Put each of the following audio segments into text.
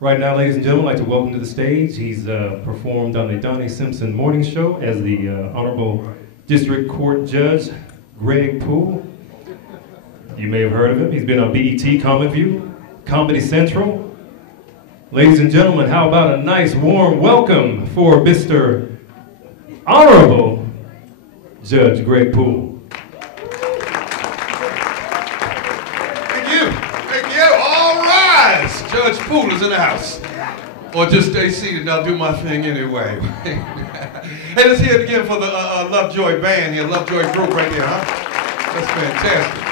Right now, ladies and gentlemen, I'd like to welcome to the stage. He's performed on the Donnie Simpson Morning Show as the Honorable District Court Judge, Greg Poole. You may have heard of him. He's been on BET, Comic View, Comedy Central. Ladies and gentlemen, how about a nice warm welcome for Mr. Honorable Judge Greg Poole. Judge Poole is in the house. Or just stay seated and I'll do my thing anyway. Hey, let's hear it again for the Lovejoy band here, Lovejoy group right here, huh? That's fantastic.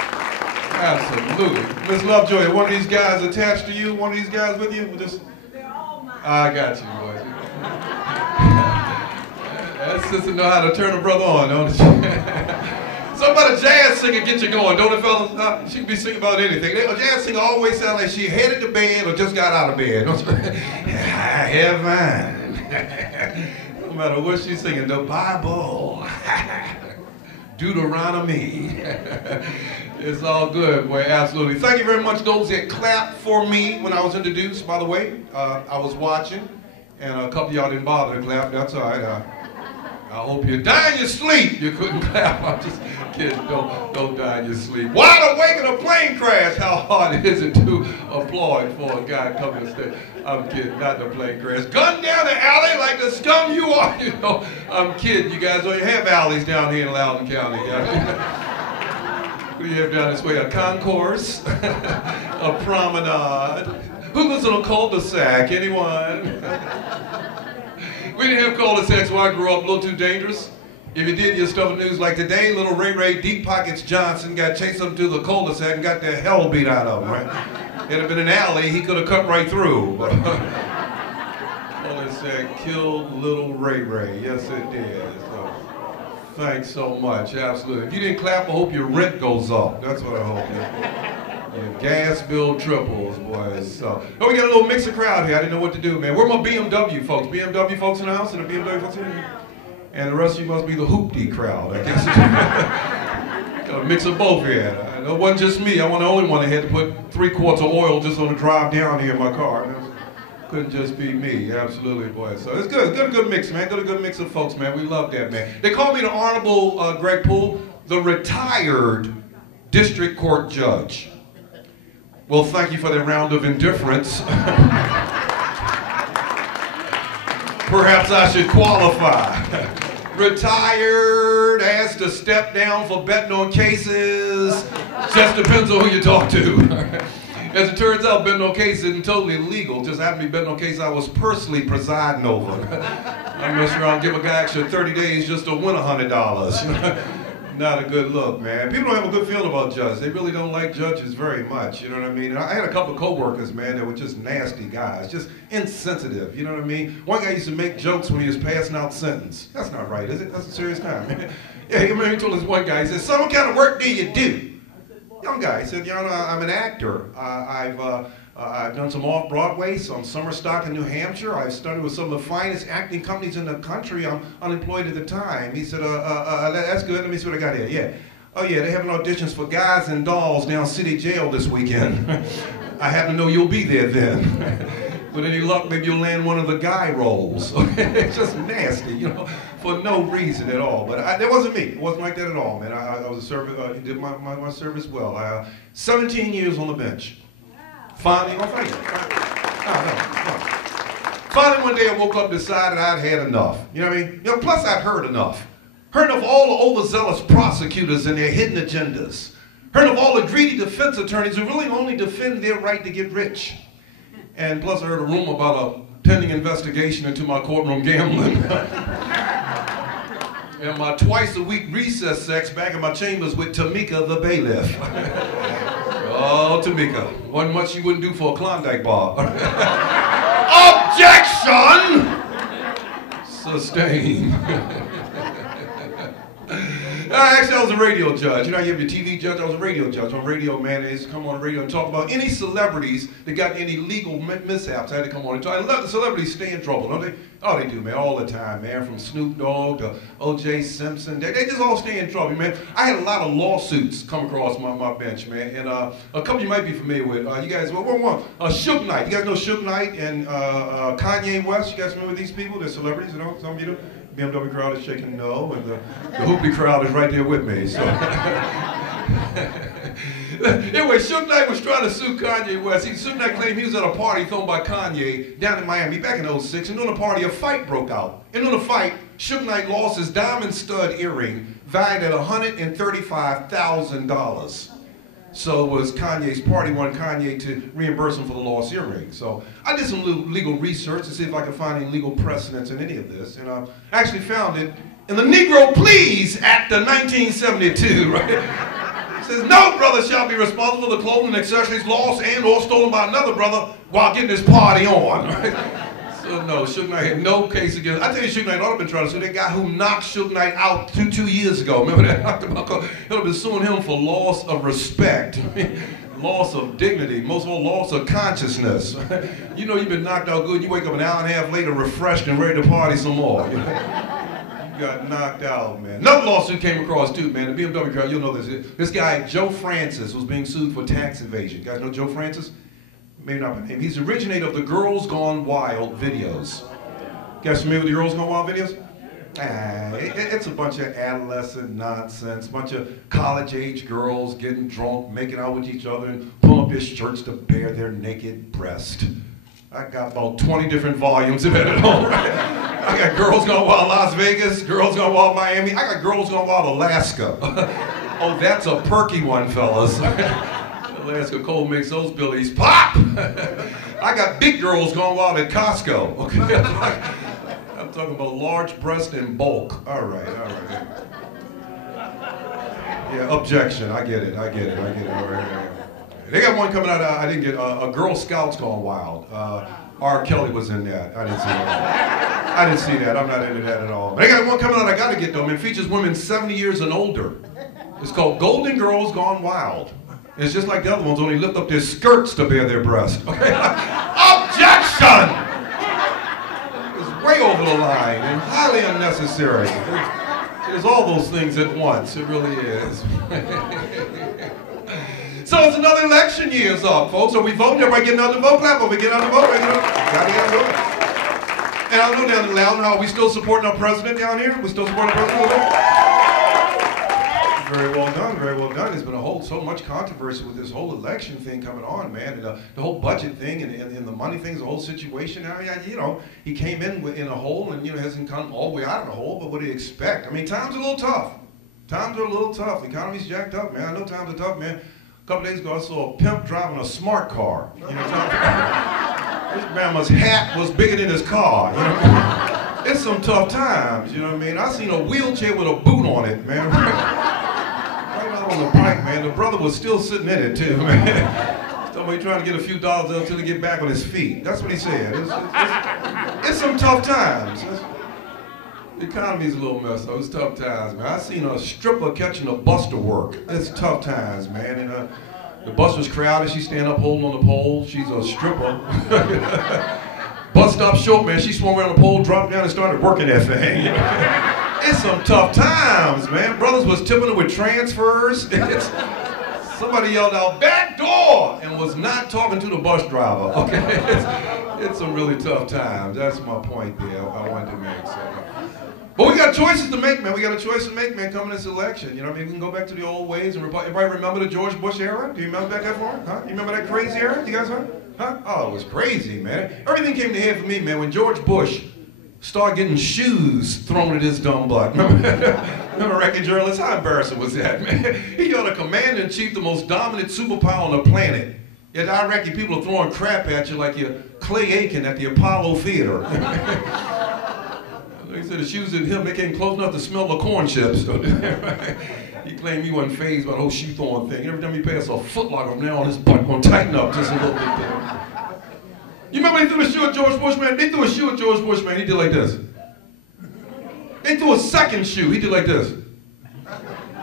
Absolutely. Miss Lovejoy, one of these guys attached to you? One of these guys with you? They're all mine. I got you, boys. That sister know how to turn a brother on, don't she? Somebody jazz singer get you going, don't it, fellas? She can be singing about anything. A jazz singer always sounds like she headed to bed or just got out of bed. I have mine. No matter what she's singing, the Bible, Deuteronomy. It's all good, boy, absolutely. Thank you very much, those that clapped for me when I was introduced, by the way. I was watching, and a couple of y'all didn't bother to clap. That's all right. I hope you die in your sleep. You couldn't clap. I'm just kidding. Don't die in your sleep. Wide awake in a plane crash. How hard is it to applaud for a guy coming to stage? I'm kidding. Not the plane crash. Gun down the alley like the scum you are. You know, I'm kidding. You guys don't even have alleys down here in Loudoun County. What do you have down this way? A concourse, a promenade. Who lives in a cul-de-sac? Anyone? We didn't have cul-de-sacs when I grew up, a little too dangerous. If you did your stuff in the news like today, little Ray Deep Pockets Johnson got chased up to the cul-de-sac and got the hell beat out of him, right? It'd have been an alley, he could have cut right through. Cul-de-sac killed little Ray. Yes, it did. So, thanks so much, absolutely. If you didn't clap, I hope your rent goes up. That's what I hope. Your gas bill triples, boys. So, oh, we got a little mixed crowd here. I didn't know what to do, man. Where are my BMW folks? BMW folks in the house? And the BMW folks in here? And the rest of you must be the hoopty crowd, I guess. Got a mix of both here. It wasn't just me. I wasn't the only one that had to put 3 quarts of oil just on the drive down here in my car. Couldn't just be me. Absolutely, boys. So it's good. Good mix, man. Good mix of folks, man. We love that, man. They call me the Honorable Greg Poole, the retired District Court Judge. Well, thank you for that round of indifference. Perhaps I should qualify. Retired, asked to step down for betting on cases. Just depends on who you talk to. As it turns out, betting on cases isn't totally illegal. Just happened to be betting on cases I was personally presiding over. I mess around, give a guy extra 30 days just to win $100. Not a good look, man. People don't have a good feeling about judges. They really don't like judges very much, you know what I mean? And I had a couple of co-workers, man, that were just nasty guys, just insensitive, you know what I mean? One guy used to make jokes when he was passing out sentence. That's not right, is it? That's a serious time. Yeah, he told this one guy, he said, "Son, what kind of work do you do?" Young guy, he said, "You know, I'm an actor. I've done some off-Broadway, some summer stock in New Hampshire. I've studied with some of the finest acting companies in the country. I'm unemployed at the time." He said, "That's good. Let me see what I got here." Yeah. "Oh, yeah, they're having auditions for Guys and Dolls down City Jail this weekend." "I happen to know you'll be there then." With any luck, maybe you'll land one of the guy roles. It's just nasty, you know, for no reason at all. But that wasn't me. It wasn't like that at all, man. I was a service, did my service well. 17 years on the bench. Finally, oh, thank you. Finally, one day I woke up and decided I'd had enough. You know what I mean? You know, plus I'd heard enough. Heard of all the overzealous prosecutors and their hidden agendas. Heard of all the greedy defense attorneys who really only defend their right to get rich. And plus I heard a rumor about a pending investigation into my courtroom gambling. And my twice-a-week recess sex back in my chambers with Tamika the bailiff. Oh, Tamika. Wasn't much she wouldn't do for a Klondike bar. Objection! Sustained. Actually, I was a radio judge. You know, you have your TV judge. I was a radio judge. On radio, man, they used to come on the radio and talk about any celebrities that got any legal mishaps. I had to come on and talk. I let the celebrities stay in trouble, don't they? Oh, they do, man, all the time, man. From Snoop Dogg to O.J. Simpson, they just all stay in trouble, man. I had a lot of lawsuits come across my bench, man, and a couple you might be familiar with. You guys, Suge Knight. You guys know Suge Knight and Kanye West. You guys familiar with these people? They're celebrities, you know. Some of you do. BMW crowd is shaking no, and the Hoopty crowd is right there with me. So. Anyway, Suge Knight was trying to sue Kanye West. Suge Knight claimed he was at a party thrown by Kanye down in Miami back in '06, and during the party a fight broke out. And during the fight, Suge Knight lost his diamond stud earring valued at $135,000. So it was Kanye's party, wanted Kanye to reimburse him for the lost earring. So I did some legal research to see if I could find any legal precedents in any of this. And I actually found it in the Negro Please Act of 1972, right? It says, no brother shall be responsible for the clothing and accessories lost and or stolen by another brother while getting his party on, right? So no, Suge Knight had no case against. I tell you, Suge Knight ought to have been trying to sue that guy who knocked Suge Knight out two years ago. Remember that? He'll have been suing him for loss of respect, loss of dignity, most of all, loss of consciousness. You know you've been knocked out good. You wake up an hour and a half later, refreshed and ready to party some more. You got knocked out, man. Another lawsuit came across too, man. The BMW crowd, you'll know this. This guy, Joe Francis, was being sued for tax evasion. You guys know Joe Francis? Maybe not by name. He's the originator of the Girls Gone Wild videos. You guys familiar with the Girls Gone Wild videos? It's a bunch of adolescent nonsense, bunch of college-age girls getting drunk, making out with each other, and pulling up their shirts to bare their naked breast. I got about 20 different volumes of it at home, right? I got Girls Gone Wild Las Vegas, Girls Gone Wild Miami, I got Girls Gone Wild Alaska. Oh, that's a perky one, fellas. Alaska cold makes those billies pop! I got Big Girls Gone Wild at Costco. Okay, I'm talking about large breast and bulk. All right. Yeah, objection. I get it. All right. They got one coming out. I didn't get a Girl Scouts Gone Wild. R. Kelly was in that. I didn't see that. I'm not into that at all. But they got one coming out. I got to get though. It features women 70 years and older. It's called Golden Girls Gone Wild. It's just like the other ones, only lift up their skirts to bare their breast. Okay? Objection! It's way over the line and highly unnecessary. There's all those things at once. It really is. So it's another election year's up, folks. Are we voting? Everybody getting out to vote? Clap. Are we getting out to vote? Gotta get out to vote. And I know down in Loudon, are we still supporting our president down here? We still supporting our president? Very well done, very well done. There's been so much controversy with this whole election thing coming on, man, and the whole budget thing and the money thing, the whole situation. I mean, he came in a hole and, hasn't come all the way out of the hole, but what do you expect? I mean, times are a little tough. Times are a little tough. The economy's jacked up, man. I know times are tough, man. A couple days ago, I saw a pimp driving a smart car. This grandma's hat was bigger than his car, It's some tough times, you know what I mean? I seen a wheelchair with a boot on it, man. On the bike, man. The brother was still sitting in it too, man. Somebody trying to get a few dollars up until he get back on his feet. That's what he said. It's some tough times. The economy's a little messed up. It's tough times, man. I seen a stripper catching a bus to work. It's tough times, man. And the bus was crowded. She's standing up holding on the pole. She's a stripper. Bus stopped short, man. She swung around the pole, dropped down, and started working that thing. It's some tough times, man. Brothers was tipping it with transfers. Somebody yelled out, "Back door!" and was not talking to the bus driver. Okay, it's some really tough times. That's my point there I wanted to make. So. But we got choices to make, man. We got a choice to make, man, coming this election. You know what I mean? We can go back to the old ways. And everybody remember the George Bush era? Do you remember back that far? Huh? You remember that crazy era? You guys heard? Huh? Oh, it was crazy, man. Everything came to head for me, man, when George Bush started getting shoes thrown at his dumb butt. Remember record journalists? How embarrassing was that, man? He got a commander-in-chief, the most dominant superpower on the planet. Yet Iraqi people are throwing crap at you like you're Clay Aiken at the Apollo Theater. He said the shoes didn't hit him, they came close enough to smell the corn chips. He claimed he wasn't fazed by the whole shoe throwing thing. Every time he passed a foot locker from now on, his butt gonna tighten up just a little bit there. You remember they threw a shoe at George Bush, man? They threw a shoe at George Bush, man. He did like this. They threw a second shoe. He did like this.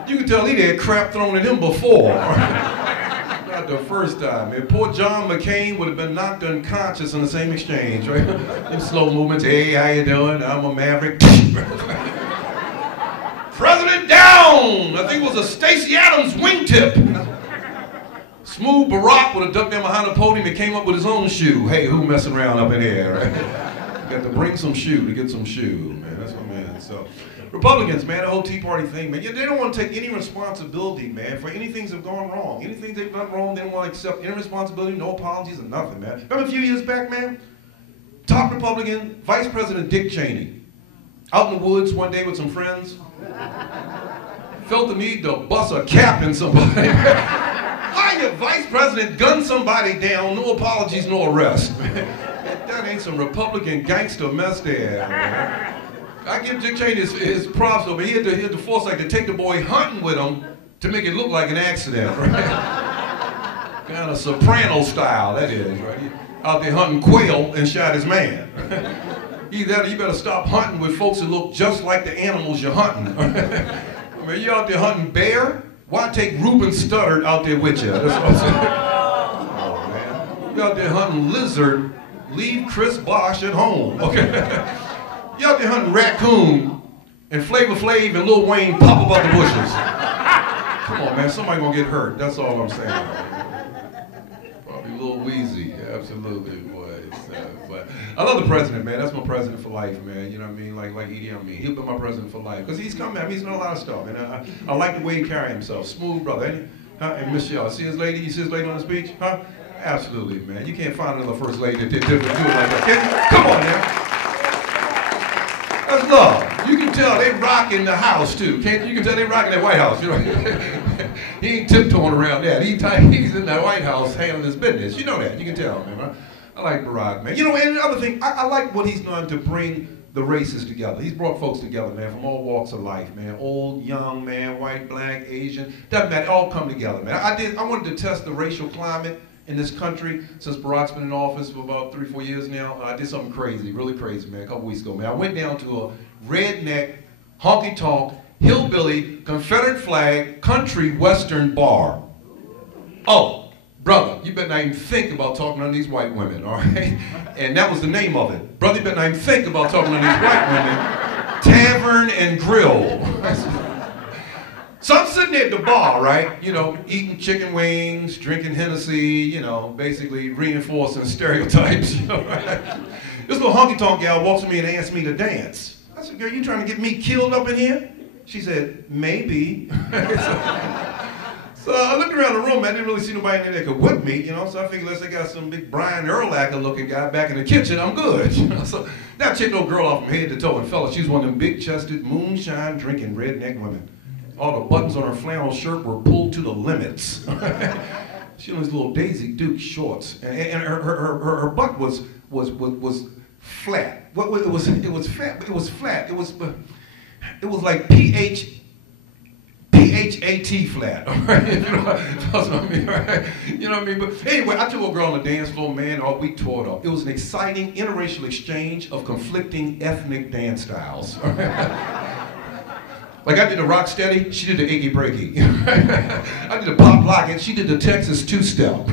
You can tell he had crap thrown at him before. Not the first time, man. Poor John McCain would have been knocked unconscious in the same exchange, right? In slow movements, hey, how you doing? I'm a maverick. President down! I think it was a Stacey Adams wingtip. Smooth Barack would have ducked down behind the podium and came up with his own shoe. Hey, who messing around up in here, right? Got to bring some shoe to get some shoe, man. That's what I mean. So, Republicans, man, the whole Tea Party thing, man, they don't want to take any responsibility, man, for anything that's gone wrong. Anything they've done wrong, they don't want to accept any responsibility, no apologies or nothing, man. Remember a few years back, man? Top Republican, Vice President Dick Cheney, out in the woods one day with some friends, felt the need to bust a cap in somebody. How your Vice President gun somebody down, no apologies, no arrest. That ain't some Republican gangster mess there, man. I give Dick Cheney his props, though, but he had the foresight to take the boy hunting with him to make it look like an accident, right? Kind of Soprano style, that is, right? He out there hunting quail and shot his man. You better stop hunting with folks that look just like the animals you're hunting. I mean, you out there hunting bear? Why take Reuben Studdard out there with you? That's what I'm saying. Oh, man. You out there hunting lizard, leave Chris Bosh at home, okay? You out there hunting raccoon, and Flavor Flav and Lil Wayne pop up out the bushes. Come on, man, somebody gonna get hurt. That's all I'm saying. Probably Lil Weezy, absolutely, boy. But I love the president, man. That's my president for life, man. You know what I mean? Like Edie Amin. He'll be my president for life. Because he's coming at me, he's done a lot of stuff. And I like the way he carries himself. Smooth brother, ain't he? Huh? And Michelle, see his lady? You see his lady on the speech? Huh? Absolutely, man. You can't find another first lady that did do it like that. Come on, man. That's love. You can tell they rocking the house too. You can tell they rocking that White House. You know, he ain't tiptoeing around that. He's in that White House handling his business. You know that. You can tell, man. I like Barack, man. You know, and the other thing, I like what he's done to bring the races together. He's brought folks together, man, from all walks of life, man. Old, young, man, white, black, Asian. Doesn't matter. All come together, man. I wanted to test the racial climate in this country since Barack's been in office for about 3-4 years now. I did something crazy, really crazy, man, a couple weeks ago, man. I went down to a redneck, honky-tonk, hillbilly, Confederate flag, country western bar. Oh, brother, you better not even think about talking to these white women, all right? And that was the name of it. Brother, you better not even think about talking to these white women. Tavern and Grill. So I'm sitting there at the bar, right? You know, eating chicken wings, drinking Hennessy, you know, basically reinforcing stereotypes, you know, right? This little honky-tonk gal walks to me and asks me to dance. I said, girl, you trying to get me killed up in here? She said, maybe. So I looked around the room, I didn't really see nobody in there that could whip me, you know, so I figured, unless they got some big Brian Urlacher looking guy back in the kitchen, I'm good, you know. So that chick, no girl off from head to toe, and fella, she's one of them big-chested, moonshine drinking redneck women. All the buttons on her flannel shirt were pulled to the limits. She had these little Daisy Duke shorts, and her butt was flat. It was fat, but it was flat. It was like PHAT flat. All right? You know what I mean, right? You know what I mean? But anyway, I took a girl on the dance floor, man. All we tore it up. It was an exciting interracial exchange of conflicting ethnic dance styles. Like I did the rock steady, she did the achy breaky. I did the pop lock, she did the Texas two-step.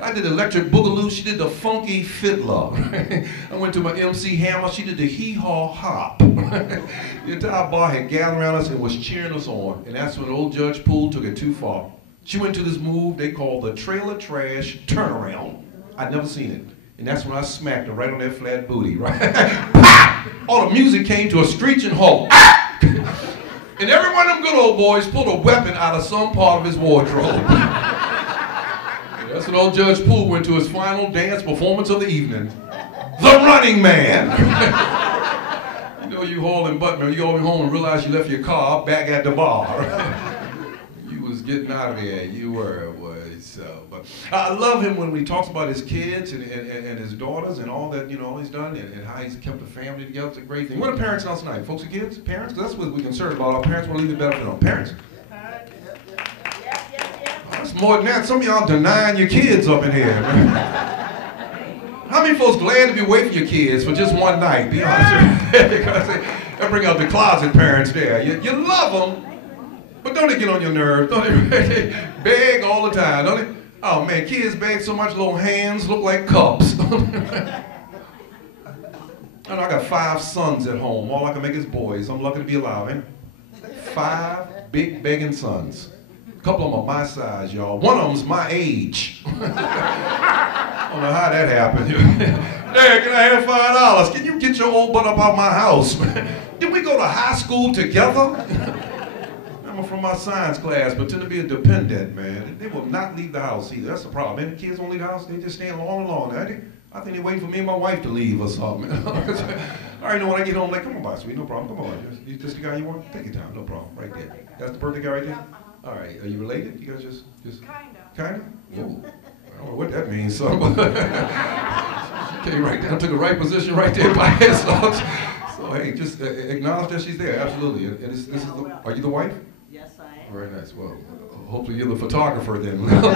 I did the electric boogaloo, she did the funky fiddler. I went to my MC Hammer, she did the hee-haw hop. The entire bar had gathered around us and was cheering us on. And that's when old Judge Poole took it too far. She went to this move they call the trailer trash turnaround. I'd never seen it. And that's when I smacked her right on that flat booty, right? All the music came to a screeching halt. And every one of them good old boys pulled a weapon out of some part of his wardrobe. That's when old Judge Poole went to his final dance performance of the evening. The Running Man. You know you hauling butt, man. You go home and realize you left your car back at the bar. You was getting out of there. You were. But I love him when he talks about his kids and his daughters and all that, you know, all he's done and how he's kept the family together. It's a great thing. What are parents else tonight? Folks and kids? Parents? Because that's what we're concerned about. Our parents want to leave it better for them. Parents? That's more than that. Some of y'all denying your kids up in here, man. How many folks glad to be away from your kids for just one night? Be honest with you. Because they bring out the closet parents there. You love them. But don't they get on your nerves? Don't they beg all the time? Don't they? Oh man, kids beg so much, little hands look like cups. I know I got 5 sons at home. All I can make is boys. I'm lucky to be alive, ain't I? 5 big begging sons. A couple of them are my size, y'all. One of them's my age. I don't know how that happened. Dad, can I have $5? Can you get your old butt up out my house? Did we go to high school together? I'm from my science class, but tend to be a dependent, man. They will not leave the house either. That's the problem. Man, the kids don't leave the house. They just stand long and long. I think they're waiting for me and my wife to leave or something. I already know when I get home, like, come on by, sweet, no problem. Come on. You just the guy you want? Take your time, no problem. Right there. That's the birthday guy right there? All right. Are you related? You guys just Kinda? Ooh. I don't know what that means, so. Okay, right there. I took the right position right there by herself. So, hey, just acknowledge that she's there. Absolutely. And this is are you the wife? Yes, I am. Very nice. Well, hopefully you're the photographer then. That'll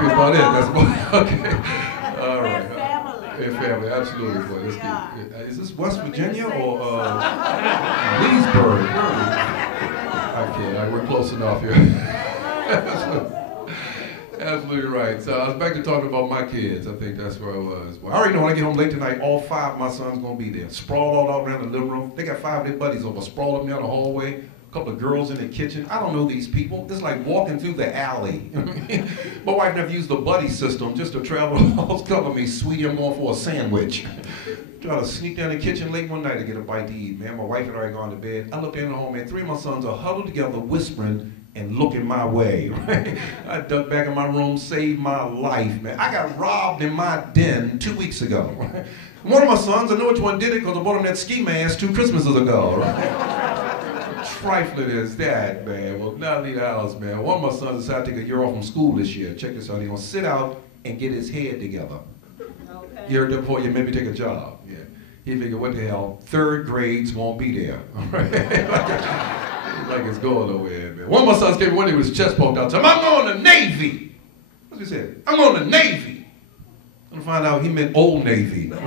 be about it. That's about, okay. All right. Family, absolutely. Boy, that's good. Is this West Virginia or Leesburg? We're close enough here. Absolutely right. So I was back to talking about my kids. I think that's where I was. Well, I already know when I get home late tonight, all 5 of my sons are going to be there. Sprawled all out around the living room. They got 5 of their buddies over, sprawled up down the hallway. A couple of girls in the kitchen. I don't know these people. It's like walking through the alley. My wife never used the buddy system just to travel all cover me, sweetie, I'm going for a sandwich. Try to sneak down the kitchen late one night to get a bite to eat, man. My wife had already gone to bed. I looked in the home, man. 3 of my sons are huddled together, whispering and looking my way. Right? I ducked back in my room, saved my life, man. I got robbed in my den 2 weeks ago. Right? One of my sons, I know which one did it because I bought him that ski mask 2 Christmases ago. Right? Trifling as that, man. Well, now leave the house, man. One of my sons decided to take a year off from school this year. Check this out. He's going to sit out and get his head together. Okay. You heard that before? You maybe take a job. Yeah. He figured, what the hell? 3rd grades won't be there. like it's going nowhere, man. One of my sons came one day with his chest poked out. Said, I'm going to Navy. What's he said? I'm going to Navy. I'm find out he meant Old Navy. Come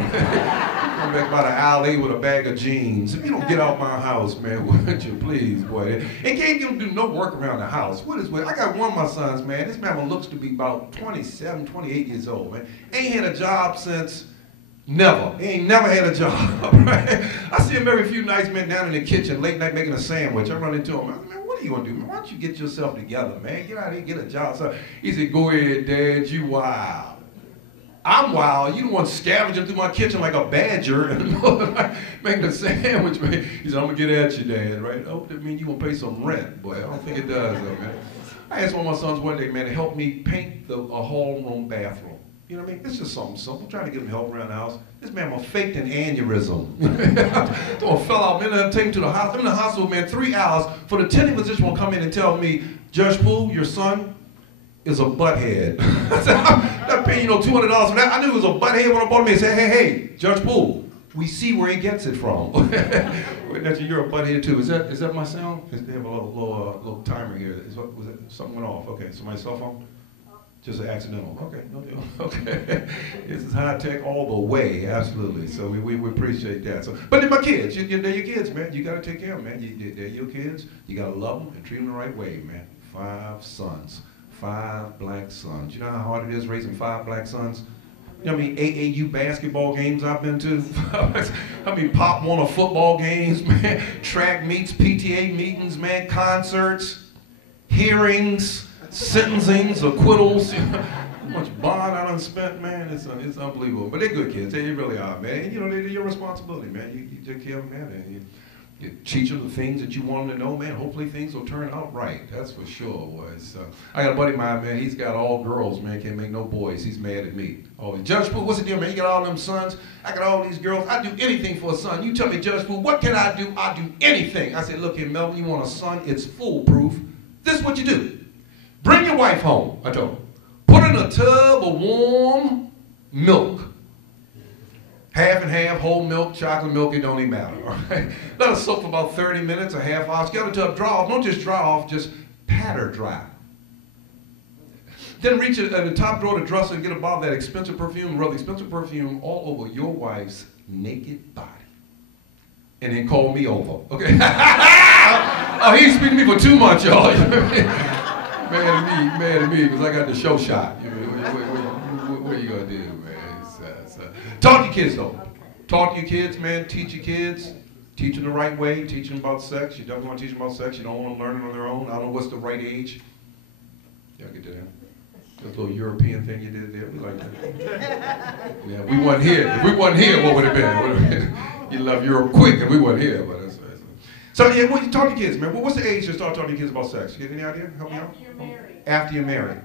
back by the alley with a bag of jeans. If you don't get out my house, man, would you please, boy? And can't get him do no work around the house. What is what? I got one of my sons, man. This man looks to be about 27, 28 years old, man. Ain't had a job since never. He ain't never had a job, right? I see him every few nights, man, down in the kitchen, late night making a sandwich. I run into him. I said, man, what are you going to do, man? Why don't you get yourself together, man? Get out here, get a job. So he said, go ahead, Dad, you wild. I'm wild. You the one scavenging through my kitchen like a badger and making a sandwich, man. He said, I'm going to get at you, Dad, right? Oh, that mean you going to pay some rent, boy. I don't think it does, though, man. I asked one of my sons one day, man, to help me paint a hallroom bathroom. You know what I mean? It's just something simple. Trying to get him help around the house. This man faked an aneurysm. Fell out, man. I take him to the hospital. I'm in the hospital, man, 3 hours for the attending physician will come in and tell me, Judge Poole, your son is a butthead. I said, I'm not paying you no $200 for that. I knew he was a butthead when I bought him and said, hey, Judge Poole, we see where he gets it from. You're a butthead too. Is that my sound? They have a little timer here. Was it something went off? Okay, so my cell phone? Just an accidental. Okay, no deal. Okay. This is high tech all the way, absolutely. So we appreciate that. So, but they're my kids. They're your kids, man. You got to take care of them, man. They're your kids. You got to love them and treat them the right way, man. 5 sons. 5 black sons. You know how hard it is raising 5 black sons? You know how many AAU basketball games I've been to? How many Pop Warner football games, man? Track meets, PTA meetings, man, concerts, hearings, sentencings, acquittals. How much bond I done spent, man. It's unbelievable. But they're good kids. They really are, man. And, you know, they're your responsibility, man. You take care of them, man. And you teach them the things that you want them to know, man. Hopefully things will turn out right. That's for sure, boys. I got a buddy of mine, man. He's got all girls, man. Can't make no boys. He's mad at me. Oh, Judge Poole, what's the deal, man? You got all them sons. I got all these girls. I do anything for a son. You tell me, Judge Poole, what can I do? I do anything. I said, look here, Melvin, you want a son? It's foolproof. This is what you do. Bring your wife home, I told him. Put her in a tub of warm milk. Half and half, whole milk, chocolate milk, it don't even matter, all right? Let her soak for about 30 minutes, a half hour. Get her tub, dry off. Don't just dry off, just pat her dry. Then reach in the top drawer of the dresser and get a bottle of that expensive perfume, rub the expensive perfume all over your wife's naked body. And then call me over, okay? Oh, he ain't speaking to me for 2 months, y'all. Mad at me, because I got the show shot. What are you going to do, man? Talk to your kids, though. Talk to your kids, man. Teach your kids. Teach them the right way. Teach them about sex. You definitely want to teach them about sex. You don't want them learning on their own. I don't know what's the right age. Y'all get that? That little European thing you did there. We like that. Yeah, we wasn't here. If we wasn't here, what would it have been? You left Europe quick if we wasn't here. But that's so, yeah, when you talk to kids, man, what's the age to start talking to kids about sex? You get any idea? Help me out. After you're married. After you're married.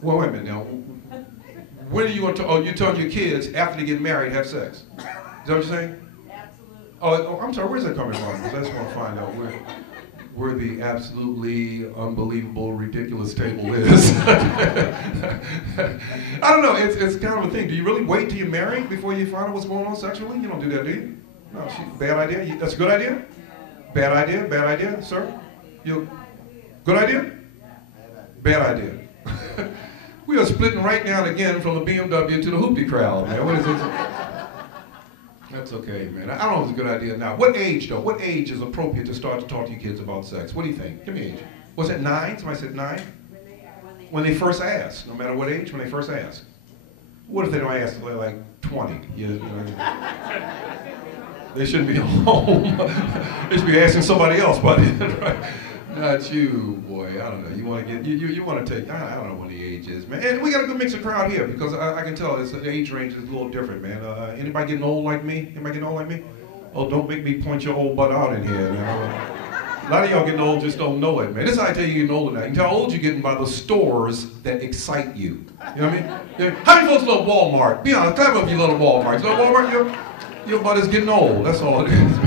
Well, wait a minute now. When are you going to, oh, you're telling your kids after they get married have sex? Is that what you're saying? Absolutely. Oh, I'm sorry, where's that coming from? Because I just want to find out where the absolutely unbelievable, ridiculous table is. I don't know, it's kind of a thing. Do you really wait till you're married before you find out what's going on sexually? You don't do that, do you? No, bad idea? That's a good idea? Bad idea? Bad idea, sir? Good idea? Bad idea. We are splitting right now and again from the BMW to the hoopty crowd, man. What is this? That's okay, man. I don't know if it's a good idea now. What age, though? What age is appropriate to start to talk to your kids about sex? What do you think? Give me age. Was it 9? Somebody said 9? When they first ask. No matter what age, when they first ask. What if they don't ask until they're like 20? They shouldn't be home. They should be asking somebody else, buddy. Right? Not you, boy. I don't know. You want to get you want to take. I don't know what the age is, man. And we got a good mix of crowd here because I can tell the age range is a little different, man. Anybody getting old like me? Anybody getting old like me? Oh, don't make me point your old butt out in here. Man. A lot of y'all getting old just don't know it, man. This is how I tell you you're getting older now. You can tell how old you're getting by the stores that excite you. You know what I mean? How many folks love Walmart? Be honest. Clap up if you love Walmart. You love Walmart? Your butt is getting old. That's all it is.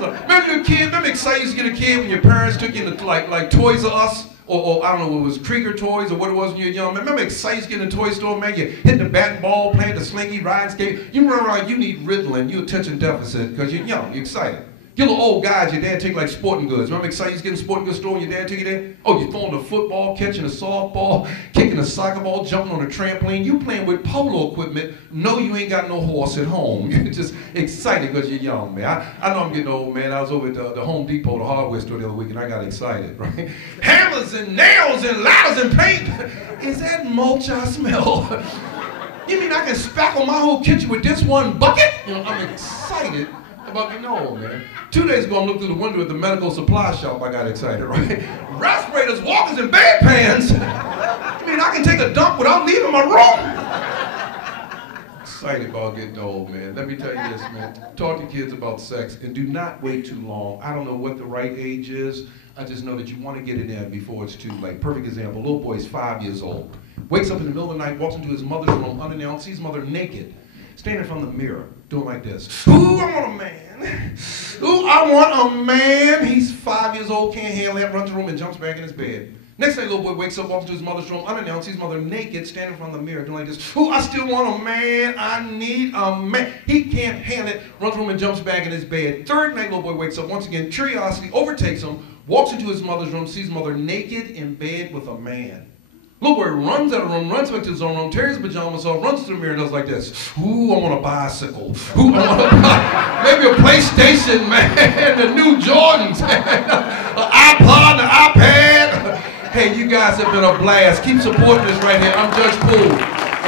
Remember you're a kid? Remember excited to get a kid when your parents took you into like Toys R Us? Or I don't know, it was Krieger Toys or what it was when you were young. Remember excited to get in the toy store, man? You're hitting the bat and ball, playing the slinky, riding skate. You run around, you need Ritalin, you attention deficit because you're young, you're excited. You little old guys, your dad take like sporting goods. Remember excited to get in the sporting goods store and your dad took you there? Oh, you're throwing the football, catching a softball, kicking a soccer ball, jumping on a trampoline. You playing with polo equipment. No, you ain't got no horse at home. You're just excited because you're young, man. I know I'm getting old, man. I was over at the Home Depot, the hardware store the other week, and I got excited, right? Hammers and nails and ladders and paint. Is that mulch I smell? You mean I can spackle my whole kitchen with this one bucket? You know, I'm excited about getting old, man. 2 days ago, I'm looking through the window at the medical supply shop. I got excited, right? Respirators, walkers, and bedpans. I mean, I can take a dump without leaving my room. Excited about getting old, man. Let me tell you this, man. Talk to kids about sex, and do not wait too long. I don't know what the right age is. I just know that you want to get it in before it's too late. Perfect example, little boy's 5 years old. Wakes up in the middle of the night, walks into his mother's room unannounced, sees mother naked, standing in front of the mirror, doing like this. Ooh, I want a man. Ooh, I want a man. He's 5 years old, can't handle that, runs the room and jumps back in his bed. Next day, little boy wakes up, walks to his mother's room unannounced, sees mother naked, standing in front of the mirror, doing like this. Ooh, I still want a man. I need a man. He can't handle it, runs the room and jumps back in his bed. Third night, little boy wakes up, once again, curiosity overtakes him, walks into his mother's room, sees mother naked in bed with a man. Little boy runs out of the room, runs back to his own room, tears his pajamas off, runs to the mirror and does like this. Ooh, I want a bicycle. Ooh, I want a bicycle. Maybe a PlayStation, man. The new Jordans. An iPod, an iPad. Hey, you guys have been a blast. Keep supporting us right here. I'm Judge Poole,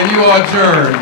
and you are adjourned.